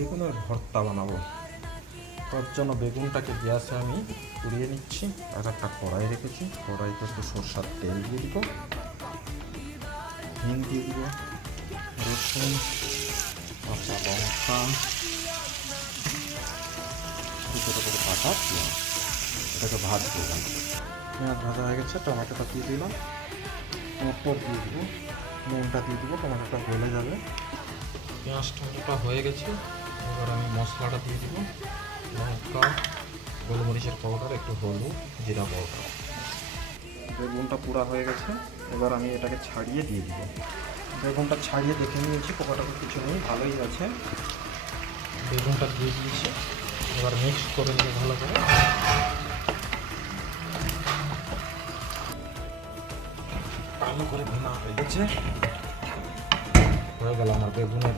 বেগুনের ভর্তা বানাবো। তার জন্য বেগুনটাকে গ্যাসে আমি পুড়িয়ে নিচ্ছি। আর একটা কড়াই রেখেছি, কড়াইতে একটু সরষার তেল দিয়ে দিব, হিং দিয়ে দিব, রসুন, কাঁচা লঙ্কা, ছোটো করে কাটা পেঁয়াজ, এটাকে ভাজবো। পেঁয়াজ ভাজা হয়ে গেছে, টমেটোটা দিয়ে দিলাম, মটর দিয়ে দিব, নুনটা দিয়ে দিব, টমেটোটা গলে যাবে। পেঁয়াজ টমেটোটা হয়ে গেছে, এবার আমি মশলাটা দিয়ে দিব, লঙ্কা, গোলমরিচের পাউডার, একটু হলুদ, জিরা পাউডার। বেগুনটা পুরা হয়ে গেছে, এবার আমি এটাকে ছাড়িয়ে দিয়ে দিব। বেগুনটা ছাড়িয়ে দেখে নিয়েছি, পোকাটাকে কিছু নেই, ভালোই আছে। বেগুনটা দিয়ে দিয়েছি, এবার মিক্স করে নিয়ে ভালো করে। ভালো করে ভুনা হয়ে গেছে, হয়ে গেল আমার বেগুনের